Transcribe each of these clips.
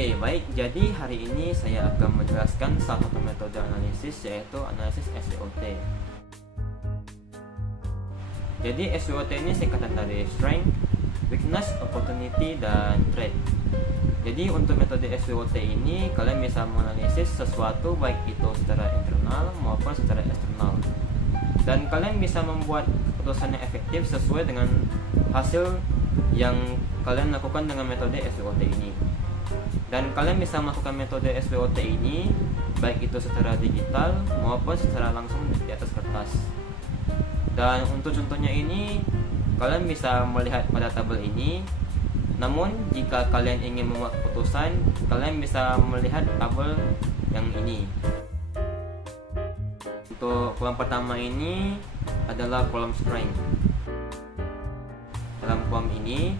Oke, baik. Jadi hari ini saya akan menjelaskan salah satu metode analisis, yaitu analisis SWOT. Jadi SWOT ini singkatan dari Strength, Weakness, Opportunity, dan Threat. Jadi untuk metode SWOT ini kalian bisa menganalisis sesuatu baik itu secara internal maupun secara eksternal. Dan kalian bisa membuat keputusan yang efektif sesuai dengan hasil yang kalian lakukan dengan metode SWOT ini. Dan kalian bisa melakukan metode SWOT ini baik itu secara digital maupun secara langsung di atas kertas. Dan untuk contohnya ini kalian bisa melihat pada tabel ini. Namun jika kalian ingin membuat keputusan, kalian bisa melihat tabel yang ini. Untuk kolom pertama ini adalah kolom strength. Dalam kolom ini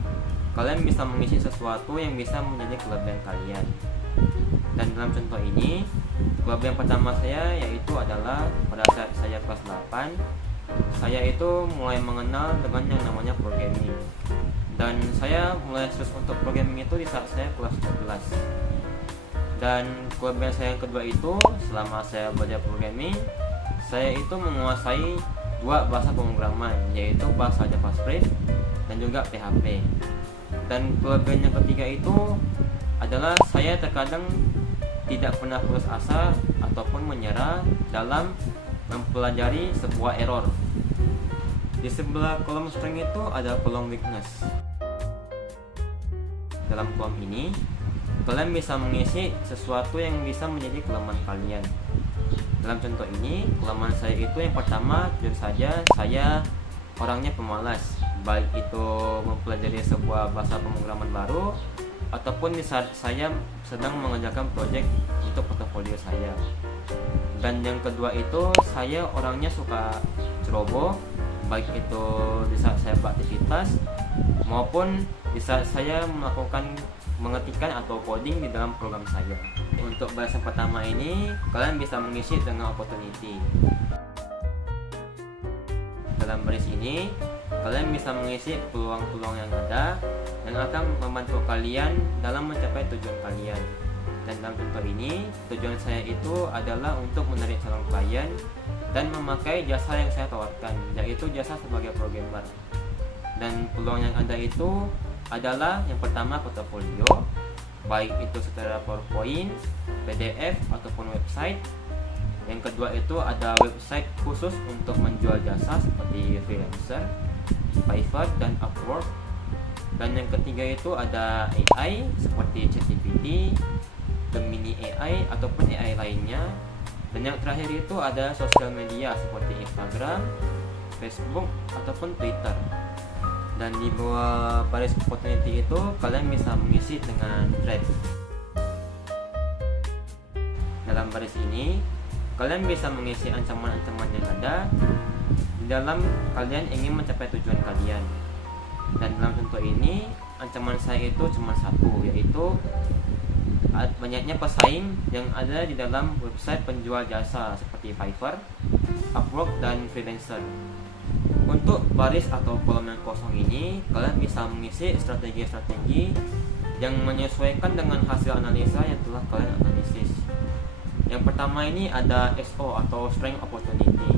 kalian bisa mengisi sesuatu yang bisa menjadi kelebihan kalian. Dan dalam contoh ini, kelebihan pertama saya yaitu adalah pada saat saya kelas 8, saya itu mulai mengenal dengan yang namanya programming. Dan saya mulai serius untuk programming itu di saat saya kelas 12. Dan kelebihan saya yang kedua itu, selama saya belajar programming, saya itu menguasai dua bahasa pemrograman, yaitu bahasa JavaScript dan juga PHP. Dan kelebihan yang ketiga itu adalah saya terkadang tidak pernah putus asa ataupun menyerah dalam mempelajari sebuah error. Di sebelah kolom strength itu ada kolom weakness. Dalam kolom ini kalian bisa mengisi sesuatu yang bisa menjadi kelemahan kalian. Dalam contoh ini, kelemahan saya itu yang pertama, jujur saja saya orangnya pemalas, baik itu mempelajari sebuah bahasa pemrograman baru ataupun di saat saya sedang mengerjakan proyek untuk portofolio saya. Dan yang kedua itu, saya orangnya suka ceroboh, baik itu di saat saya beraktivitas maupun di saat saya melakukan mengetikkan atau coding di dalam program saya. Untuk balasan pertama ini kalian bisa mengisi dengan opportunity. Dalam baris ini kalian bisa mengisi peluang-peluang yang ada yang akan membantu kalian dalam mencapai tujuan kalian. Dan dalam contoh ini, tujuan saya itu adalah untuk menarik calon klien dan memakai jasa yang saya tawarkan, yaitu jasa sebagai programmer. Dan peluang yang ada itu adalah yang pertama portofolio, baik itu secara PowerPoint, PDF ataupun website. Yang kedua itu ada website khusus untuk menjual jasa seperti freelancer, Fiverr dan Upwork. Dan yang ketiga itu ada AI seperti ChatGPT, Gemini AI ataupun AI lainnya. Dan yang terakhir itu ada sosial media seperti Instagram, Facebook ataupun Twitter. Dan di bawah baris opportunity itu kalian bisa mengisi dengan thread. Dalam baris ini kalian bisa mengisi ancaman-ancaman yang ada di dalam kalian ingin mencapai tujuan kalian. Dan dalam contoh ini ancaman saya itu cuma satu, yaitu banyaknya pesaing yang ada di dalam website penjual jasa seperti Fiverr, Upwork, dan freelancer. Untuk baris atau kolom yang kosong ini kalian bisa mengisi strategi-strategi yang menyesuaikan dengan hasil analisa yang telah kalian analisis. Yang pertama ini ada XO atau Strength Opportunity.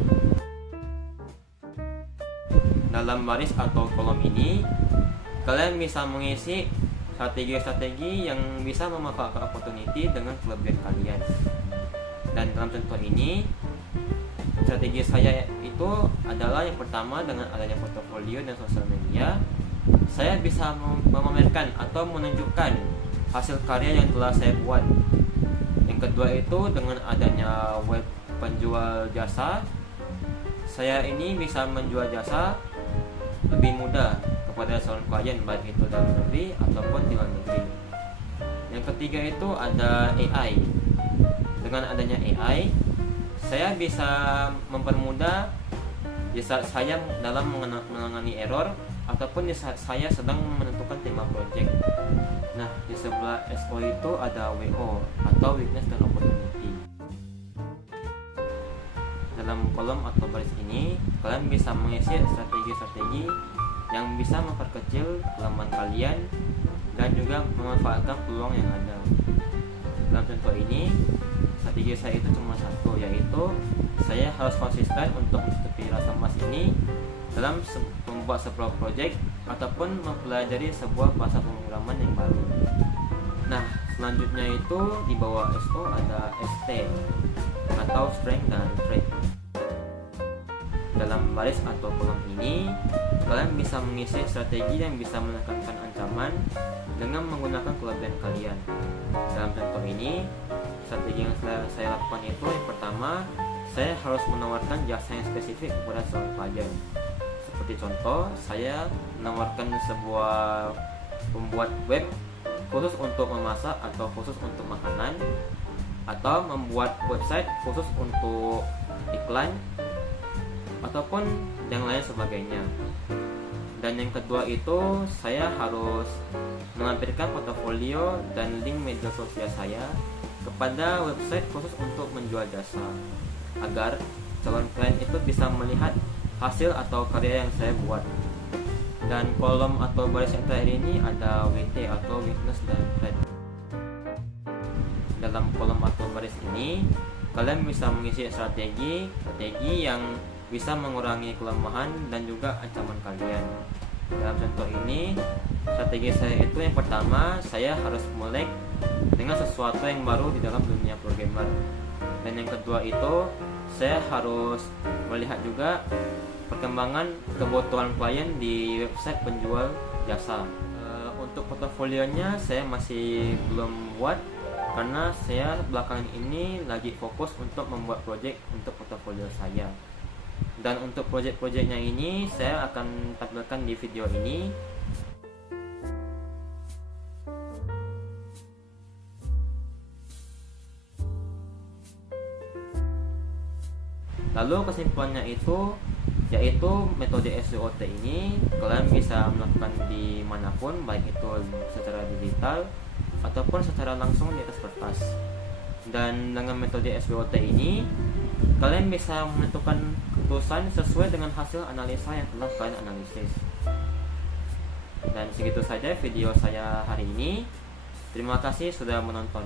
Dalam baris atau kolom ini kalian bisa mengisi strategi-strategi yang bisa memanfaatkan opportunity dengan kelebihan kalian. Dan dalam contoh ini, strategi saya itu adalah yang pertama, dengan adanya portofolio dan sosial media, saya bisa memamerkan atau menunjukkan hasil karya yang telah saya buat. Yang kedua itu, dengan adanya web penjual jasa, saya ini bisa menjual jasa lebih mudah kepada calon klien, baik itu dalam negeri ataupun di luar negeri. Yang ketiga itu ada AI. Dengan adanya AI, saya bisa mempermudah di saat saya dalam menangani error ataupun di saat saya sedang menentukan tema project. Nah, di sebelah SO itu ada WO atau Weakness dan Opportunity. Dalam kolom atau baris ini kalian bisa mengisi strategi-strategi yang bisa memperkecil kelemahan kalian dan juga memanfaatkan peluang yang ada. Dalam contoh ini, strategi saya itu cuma satu, yaitu saya harus konsisten untuk menutupi rasa emas ini dalam membuat sebuah project ataupun mempelajari sebuah bahasa pemrograman yang baru. Nah, selanjutnya itu di bawah SO ada ST atau strength dan trait. Dalam baris atau kolom ini, kalian bisa mengisi strategi yang bisa menekankan ancaman dengan menggunakan kelebihan kalian. Dalam contoh ini, strategi yang saya lakukan itu yang pertama, saya harus menawarkan jasa yang spesifik kepada seorang pelajar. Seperti contoh, saya menawarkan sebuah pembuat web khusus untuk memasak atau khusus untuk makanan, atau membuat website khusus untuk iklan, ataupun yang lain sebagainya. Dan yang kedua itu, saya harus melampirkan portofolio dan link media sosial saya kepada website khusus untuk menjual jasa, agar calon klien itu bisa melihat hasil atau karya yang saya buat. Dan kolom atau baris yang terakhir ini ada WT atau weakness dan threat. Dalam kolom atau baris ini, kalian bisa mengisi strategi yang bisa mengurangi kelemahan dan juga ancaman kalian. Dalam contoh ini, strategi saya itu yang pertama, saya harus melek dengan sesuatu yang baru di dalam dunia programmer. Dan yang kedua itu, saya harus melihat juga perkembangan kebutuhan klien di website penjual jasa. Untuk portofolionya saya masih belum buat, karena saya belakangan ini lagi fokus untuk membuat project untuk portofolio saya. Dan untuk project-projectnya ini saya akan tampilkan di video ini. Lalu kesimpulannya itu, yaitu metode SWOT ini kalian bisa melakukan di manapun, baik itu secara digital ataupun secara langsung di atas kertas. Dan dengan metode SWOT ini kalian bisa menentukan keputusan sesuai dengan hasil analisa yang telah kalian analisis. Dan segitu saja video saya hari ini. Terima kasih sudah menonton.